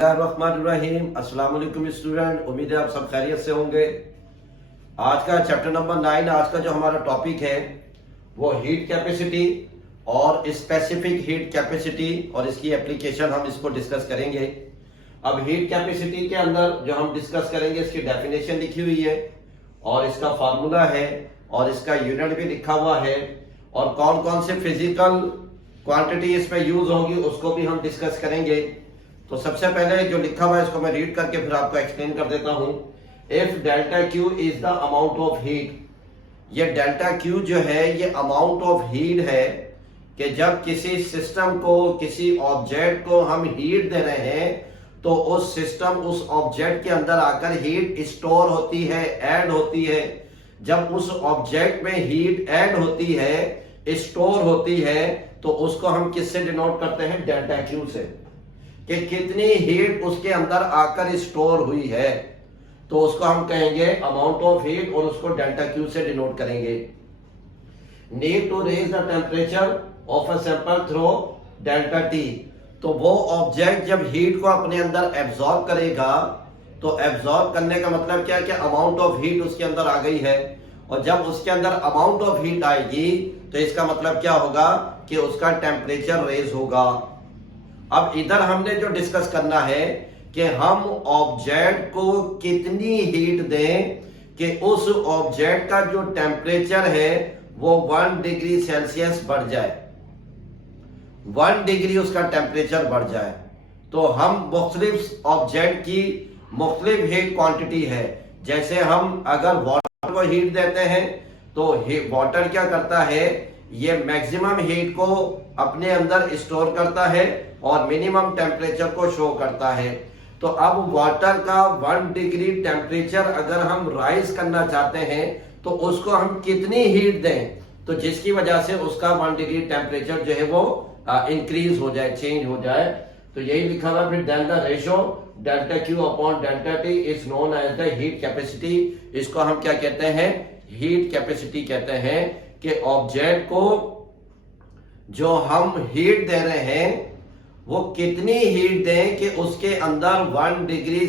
रहीम अस्सलाम वालेकुम स्टूडेंट, उम्मीद है आप सब खैरियत से होंगे। आज का चैप्टर नंबर 9, आज का जो हमारा टॉपिक है वो हीट कैपेसिटी और स्पेसिफिक हीट कैपेसिटी और इसकी एप्लीकेशन हम इसको डिस्कस करेंगे। अब हीट कैपेसिटी के अंदर जो हम डिस्कस करेंगे इसकी डेफिनेशन लिखी हुई है और इसका फार्मूला है और इसका यूनिट भी लिखा हुआ है और कौन कौन से फिजिकल क्वांटिटी इसमें यूज होगी उसको भी हम डिस्कस करेंगे। तो सबसे पहले जो लिखा हुआ है इसको मैं रीड करके फिर आपको एक्सप्लेन कर देता हूं। If delta Q is the amount of heat, ये डेल्टा क्यू जो है ये अमाउंट ऑफ हीट है कि जब किसी सिस्टम को, किसी ऑब्जेक्ट को हम हीट दे रहे हैं तो उस सिस्टम, उस ऑब्जेक्ट के अंदर आकर हीट स्टोर होती है, ऐड होती है। जब उस ऑब्जेक्ट में हीट ऐड होती है, स्टोर होती है, तो उसको हम किससे डिनोट करते हैं? डेल्टा क्यू से, कि कितनी हीट उसके अंदर आकर स्टोर हुई है, तो उसको हम कहेंगे अमाउंट ऑफ हीट और उसको डेल्टा क्यू से डिनोट करेंगे। Need to raise the temperature of a sample through delta T, तो वो ऑब्जेक्ट जब हीट को अपने अंदर एब्जॉर्ब करेगा तो एब्जॉर्ब करने का मतलब क्या है कि अमाउंट ऑफ हीट उसके अंदर आ गई है, और जब उसके अंदर अमाउंट ऑफ हीट आएगी तो इसका मतलब क्या होगा कि उसका टेम्परेचर रेज होगा। अब इधर हमने जो डिस्कस करना है कि हम ऑब्जेक्ट को कितनी हीट दें कि उस ऑब्जेक्ट का जो टेम्परेचर है वो 1 डिग्री सेल्सियस बढ़ जाए, 1 डिग्री उसका टेम्परेचर बढ़ जाए। तो हम मुख्तलिफ ऑब्जेक्ट की मुख्तलिफ हीट क्वांटिटी है। जैसे हम अगर वाटर को हीट देते हैं तो वाटर क्या करता है, ये मैक्सिमम हीट को अपने अंदर स्टोर करता है और मिनिमम टेम्परेचर को शो करता है। तो अब वाटर का 1 डिग्री टेम्परेचर अगर हम राइज करना चाहते हैं तो उसको हम कितनी हीट दें तो जिसकी वजह से उसका 1 डिग्री टेम्परेचर जो है वो इंक्रीज हो जाए, चेंज हो जाए। तो यही लिखा हुआ फिर then the ratio delta Q upon delta T is known as the heat capacity. इसको हम क्या कहते हैं? हीट कैपेसिटी कहते हैं कि ऑब्जेक्ट को जो हम हीट दे रहे हैं वो कितनी हीट दें कि उसके अंदर 1 डिग्री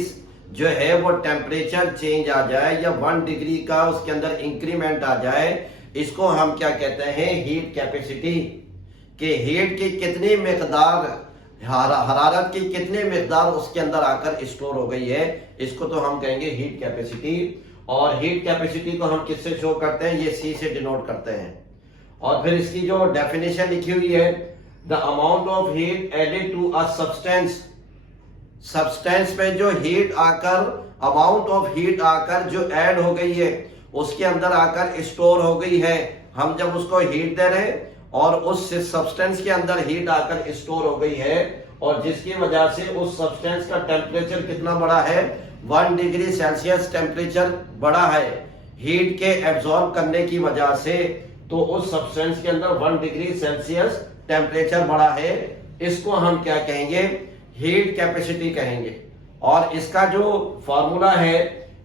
जो है वो टेम्परेचर चेंज आ जाए या 1 डिग्री का उसके अंदर इंक्रीमेंट आ जाए। इसको हम क्या कहते हैं? Heat capacity. कि हीट की कितनी मिकदार, हरारत की कितनी मिकदार उसके अंदर आकर स्टोर हो गई है, इसको तो हम कहेंगे हीट कैपेसिटी। और हीट कैपेसिटी को हम किससे शो करते हैं? ये सी से डिनोट करते हैं। और फिर इसकी जो डेफिनेशन लिखी हुई है, the amount of heat added to a substance, substance में जो हीट आकर, अमाउंट ऑफ हीट आकर जो ऐड हो गई है उसके अंदर आकर स्टोर हो गई है। हम जब उसको हीट दे रहे हैं और उस सब्सटेंस के अंदर हीट आकर स्टोर हो गई है और जिसकी वजह से उस सब्सटेंस का टेम्परेचर कितना बड़ा है? 1 डिग्री सेल्सियस टेम्परेचर बड़ा है हीट के एब्जॉर्ब करने की वजह से। तो उस सब्सटेंस के अंदर 1 डिग्री सेल्सियस टेम्परेचर बड़ा है, इसको हम क्या कहेंगे? हीट कैपेसिटी कहेंगे। और इसका जो फॉर्मूला है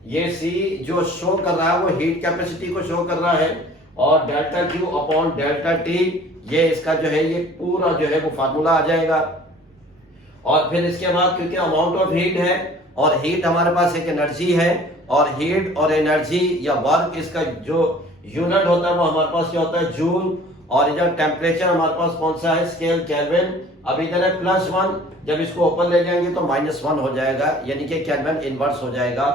ये सी जो शो कर रहा है वो हीट कैपेसिटी को शो कर रहा है, और delta Q upon delta T ये इसका जो है ये पूरा जो है वो फार्मूला आ जाएगा। और फिर इसके बाद क्योंकि अमाउंट ऑफ हीट है और हीट हमारे पास एक एनर्जी है, और हीट और एनर्जी या वर्क इसका जो यूनिट होता है वो हमारे पास क्या होता है? जूल। और इधर टेम्परेचर हमारे पास कौन सा है? Scale kelvin. अब इधर है +1, जब इसको ऊपर ले जाएंगे तो -1 हो जाएगा, यानी कि केल्विन इनवर्स हो जाएगा।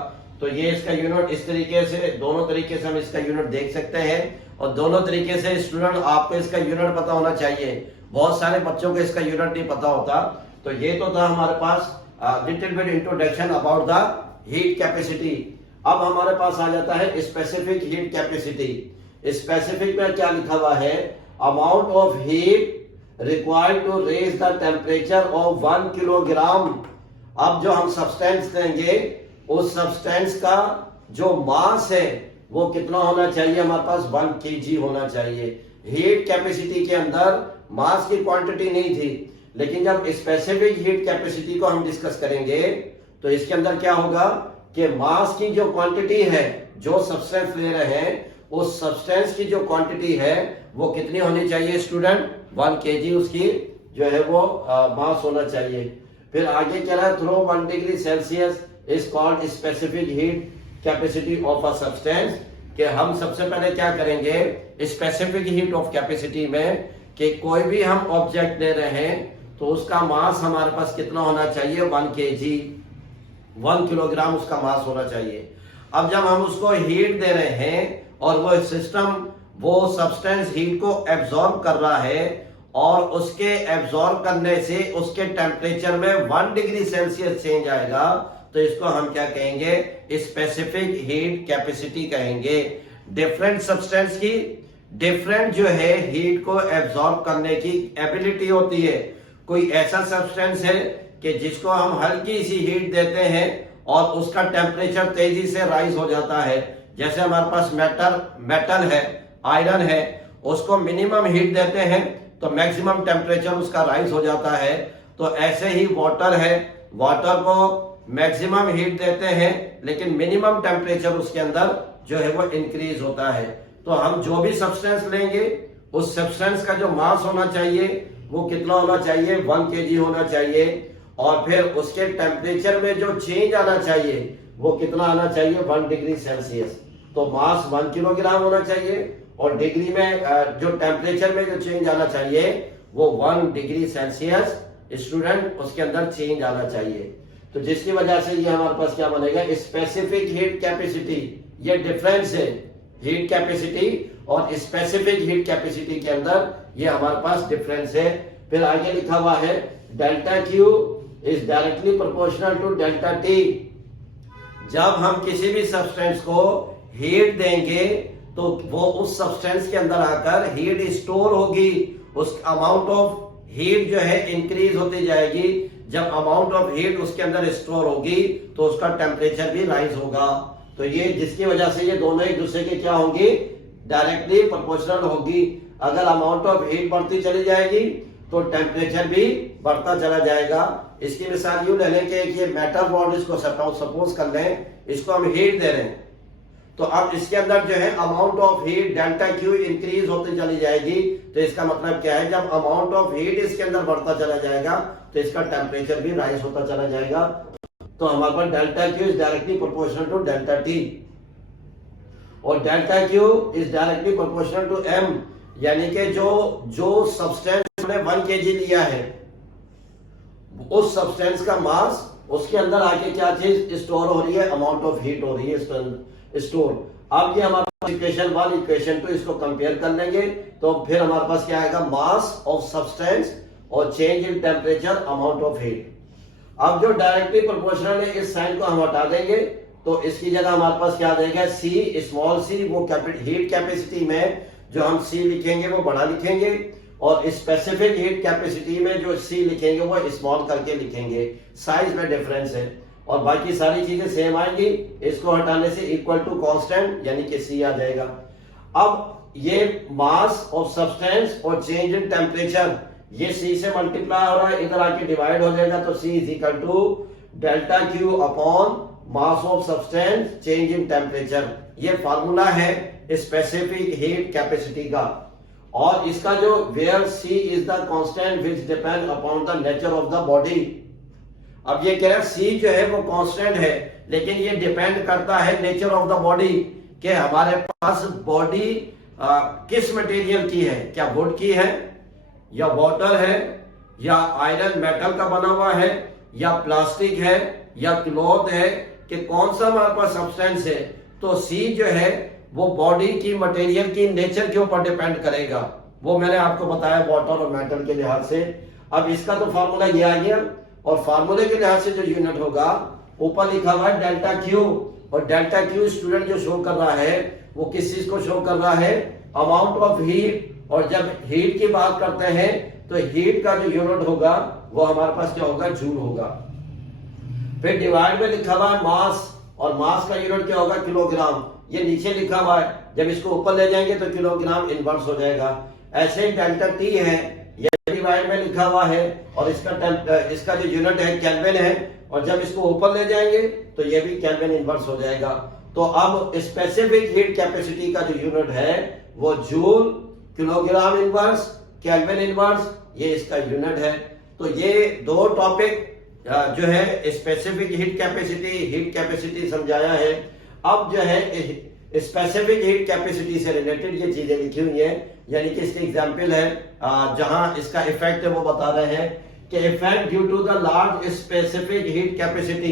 तो ये इसका यूनिट इस तरीके से, दोनों तरीके से हम इसका यूनिट देख सकते हैं। और दोनों तरीके से स्टूडेंट आपको इसका यूनिट पता होना चाहिए। बहुत सारे बच्चों को इसका यूनिट नहीं पता होता। तो ये तो था हमारे पास little bit introduction about the heat capacity. अब हमारे पास आ जाता है स्पेसिफिक हीट कैपेसिटी। स्पेसिफिक में क्या लिखा हुआ है? Amount of heat required to raise the temperature of 1 kilogram. अब जो हम सब्सटेंस देंगे उस सब्सटेंस का जो मास है वो कितना होना चाहिए? हमारे पास 1 kg होना चाहिए। हीट कैपेसिटी के अंदर मास की क्वांटिटी नहीं थी, लेकिन जब स्पेसिफिक हीट कैपेसिटी को हम डिस्कस करेंगे तो इसके अंदर क्या होगा कि मास की जो क्वांटिटी है, जो सब्सटेंस ले रहे हैं उस सब्सटेंस की जो क्वांटिटी है वो कितनी होनी चाहिए स्टूडेंट? 1 kg उसकी जो है वो मास होना चाहिए। फिर आगे कह रहा है through 1 degree Celsius is called specific heat capacity of a substance, कि हम सबसे पहले क्या करेंगे स्पेसिफिक हीट ऑफ कैपेसिटी में, कि कोई भी हम ऑब्जेक्ट ले रहे हैं तो उसका मास हमारे पास कितना होना चाहिए 1 kg, 1 किलोग्राम उसका मास होना चाहिए। अब जब हम उसको हीट दे रहे हैं और वो सिस्टम वो सब्सटेंस हीट को एब्जॉर्ब कर रहा है और उसके एब्जॉर्ब करने से उसके टेम्परेचर में 1 डिग्री सेल्सियस चेंज आएगा, तो इसको हम क्या कहेंगे स्पेसिफिक हीट कैपेसिटी कहेंगे। डिफरेंट सब्सटेंस की डिफरेंट जो है हीट को एब्जॉर्ब करने की एबिलिटी होती है। कोई ऐसा सब्सटेंस है कि जिसको हम हल्की सी हीट देते हैं और उसका टेम्परेचर तेजी से राइज हो जाता है, जैसे हमारे पास मेटल है, आयरन है, उसको मिनिमम हीट देते हैं तो मैक्सिमम टेम्परेचर उसका राइज हो जाता है। तो ऐसे ही वाटर है, वाटर को मैक्सिमम हीट देते हैं लेकिन मिनिमम टेम्परेचर उसके अंदर जो है वो इंक्रीज होता है। तो हम जो भी सब्सटेंस लेंगे उस सब्सटेंस का जो मास होना चाहिए वो कितना होना चाहिए 1 kg होना चाहिए, और फिर उसके टेम्परेचर में जो चेंज आना चाहिए वो कितना आना चाहिए 1 डिग्री सेल्सियस। तो मास 1 किलोग्राम होना चाहिए और डिग्री में जो टेम्परेचर में जो चेंज आना चाहिए वो 1 डिग्री सेल्सियस स्टूडेंट उसके अंदर चेंज आना चाहिए। तो जिसकी वजह से ये हमारे पास क्या बनेगा स्पेसिफिक हीट कैपेसिटी। ये डिफरेंस है हीट कैपेसिटी और स्पेसिफिक हीट कैपेसिटी के अंदर, ये हमारे पास डिफरेंस है। फिर आगे लिखा हुआ है delta Q is directly proportional to delta T. जब हम किसी भी सब्सटेंस को हीट देंगे तो वो उस सब्सटेंस के अंदर आकर हीट स्टोर होगी, उस अमाउंट ऑफ हीट जो है इंक्रीज होती जाएगी। जब अमाउंट ऑफ हीट उसके अंदर स्टोर होगी तो उसका टेम्परेचर भी राइज होगा। तो ये जिसकी वजह से ये दोनों एक दूसरे के क्या होंगी डायरेक्टली प्रोपोर्शनल होगी। अगर अमाउंट ऑफ हीट बढ़ती चली जाएगी तो टेम्परेचर भी बढ़ता चला जाएगा। इसकी मिसाल यूं ले लें कि ये मेटल रॉड इसको सपोज कर लें, इसको हम हीट दे रहे हैं तो अब इसके अंदर जो है amount of heat delta Q increase होती चली जाएगी। तो इसका मतलब क्या है जब अमाउंट ऑफ हीट इसके अंदर बढ़ता चला जाएगा तो इसका टेम्परेचर भी राइज होता चला जाएगा। तो हमारे पास delta Q is directly proportional to delta T और delta Q is directly proportional to M, यानी कि जो सब्सटेंस ने 1 kg लिया है उस सब्सटेंस का मास उसके अंदर आके क्या चीज स्टोर हो रही है, अमाउंट ऑफ हीट हो रही है स्टोर। अब ये हमारे पास इक्वेशन 1 इक्वेशन 2 इसको कंपेयर कर लेंगे तो फिर हमारे पास क्या आएगा मास ऑफ सब्सटेंस और change in temperature amount of heat. अब जो डायरेक्टली प्रोपोर्शनल है इस साइन को हम हटा देंगे तो इसकी जगह हमारे पास क्या आ जाएगा सी, स्मॉल सी। वो हीट कैपेसिटी में जो हम सी लिखेंगे वो बड़ा लिखेंगे और स्पेसिफिक हीट कैपेसिटी में जो सी लिखेंगे वो स्मॉल करके लिखेंगे। साइज में डिफरेंस है और बाकी सारी चीजें सेम आएंगी। इसको हटाने से इक्वल टू कांस्टेंट यानी कि सी आ जाएगा। अब ये मास ऑफ सब्सटेंस और चेंज इन टेम्परेचर ये सी से मल्टीप्लाई हो रहा है, इधर आके डिवाइड हो जाएगा तो C is equal to delta Q upon mass of substance change in temperature. ये फार्मूला है स्पेसिफिक हीट कैपेसिटी का और इसका जो where C is the constant which depend upon the nature of the body. अब ये कह रहा है सी जो है वो कांस्टेंट है लेकिन ये डिपेंड करता है नेचर ऑफ द बॉडी कि हमारे पास बॉडी किस मटेरियल की है, क्या वुड की है या वाटर है या आयरन मेटल का बना हुआ है या प्लास्टिक है या क्लॉथ है, कि कौन सा हमारे पास सब्सटेंस है। तो सी जो है वो बॉडी की मटेरियल की नेचर के ऊपर डिपेंड करेगा। वो मैंने आपको बताया वाटर और मेटल के लिहाज से। अब इसका तो फार्मूला ये आ गया और फार्मूले के लिहाज से जो यूनिट होगा ऊपर लिखा हुआ है डेल्टा क्यू और डेल्टा क्यू स्टूडेंट जो शो कर रहा है वो किस चीज को शो कर रहा है अमाउंट ऑफ हीट। और जब हीट की बात करते हैं तो हीट का जो यूनिट होगा वो हमारे पास क्या होगा जूल होगा। फिर डिवाइड में लिखा हुआ है मास और मास का यूनिट क्या होगा किलोग्राम। ये नीचे लिखा हुआ है, जब इसको ऊपर ले जाएंगे तो किलोग्राम इनवर्स हो जाएगा। ऐसे ही डेल्टा टी है ये डिवाइड में लिखा हुआ है और इसका जो यूनिट है केल्विन है और जब इसको ऊपर ले जाएंगे तो ये भी केल्विन इनवर्स हो जाएगा। तो अब स्पेसिफिक हीट कैपेसिटी का जो यूनिट है वो joule, kilogram inverse, kelvin inverse, ये इसका यूनिट है। तो ये दो टॉपिक जो है स्पेसिफिक हीट कैपेसिटी समझाया है। अब जो है स्पेसिफिक हीट कैपेसिटी से रिलेटेड ये चीजें लिखी हुई हैं, यानी कि इसके एग्जाम्पल है जहां इसका इफेक्ट है वो बता रहे हैं कि effect due to the large specific heat capacity,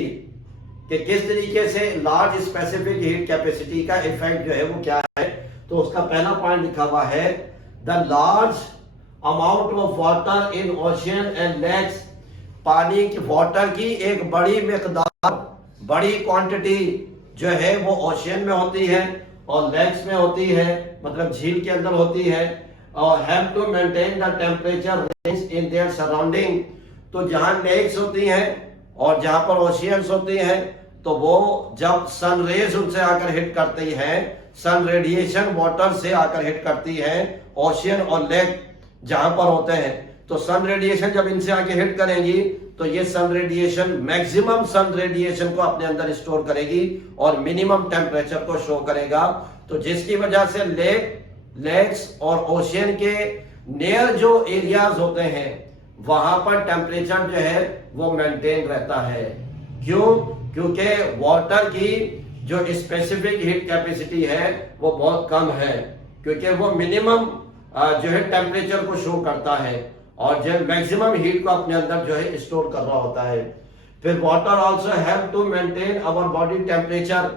कि किस तरीके से लार्ज स्पेसिफिक हीट कैपेसिटी का इफेक्ट जो है वो क्या है। तो उसका पहला पॉइंट लिखा हुआ है the large amount of water in ocean and lakes, पानी की वाटर की एक बड़ी मिकदार, बड़ी क्वांटिटी जो है वो ओशियन में होती है और लेक्स में होती है, मतलब झील के अंदर होती है, और have to maintain the temperature range in their surrounding. तो जहां लेक्स होती हैं और जहां पर ओशियंस होती हैं, तो वो जब सन रेज उनसे आकर हिट करती है, सन रेडिएशन वाटर से आकर हिट करती है ओशियन और लेक जहां पर होते हैं, तो सन रेडिएशन जब इनसे आके हिट करेंगी तो ये sun radiation maximum sun radiation को अपने अंदर स्टोर करेगी और मिनिमम टेम्परेचर को शो करेगा। तो जिसकी वजह से लेक्स और ओशियन के नियर जो एरियाज होते हैं वहां पर टेम्परेचर जो है वो मेंटेन रहता है। क्यों? क्योंकि वाटर की जो स्पेसिफिक हीट कैपेसिटी है वो बहुत कम है, क्योंकि वो मिनिमम जो है टेम्परेचर को शो करता है और जो मैक्सिमम हीट को अपने अंदर जो है स्टोर कर रहा होता है। फिर water also have to maintain our body temperature.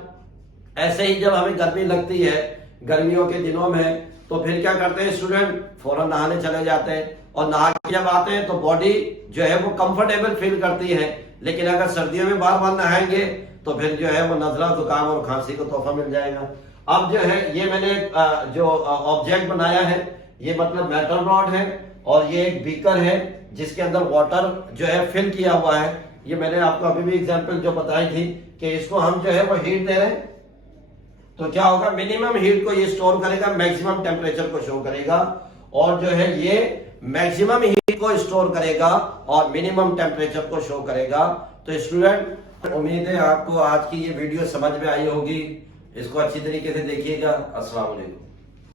ऐसे ही जब हमें गर्मी लगती है गर्मियों के दिनों में, तो फिर क्या करते हैं स्टूडेंट, फौरन नहाने चले जाते हैं और नहा के जब आते हैं तो बॉडी जो है वो कंफर्टेबल फील करती है। लेकिन अगर सर्दियों में बार बार नहाएंगे तो फिर जो है वो नजला, जुकाम और खांसी को तोहफा मिल जाएगा। अब जो है ये मैंने जो ऑब्जेक्ट बनाया है ये मतलब मेटल रॉड है और ये एक बीकर है जिसके अंदर वाटर जो है फिल किया हुआ है। ये मैंने आपको अभी भी एग्जांपल जो बताई थी कि इसको हम जो है वो हीट दे रहे हैं, तो क्या होगा, मिनिमम हीट को ये स्टोर करेगा, मैक्सिमम टेम्परेचर को शो करेगा, और जो है ये मैक्सिमम हीट को स्टोर करेगा और मिनिमम टेम्परेचर को शो करेगा। तो स्टूडेंट, उम्मीद है आपको आज की ये वीडियो समझ में आई होगी। इसको अच्छी तरीके से देखिएगा। अस्सलाम वालेकुम।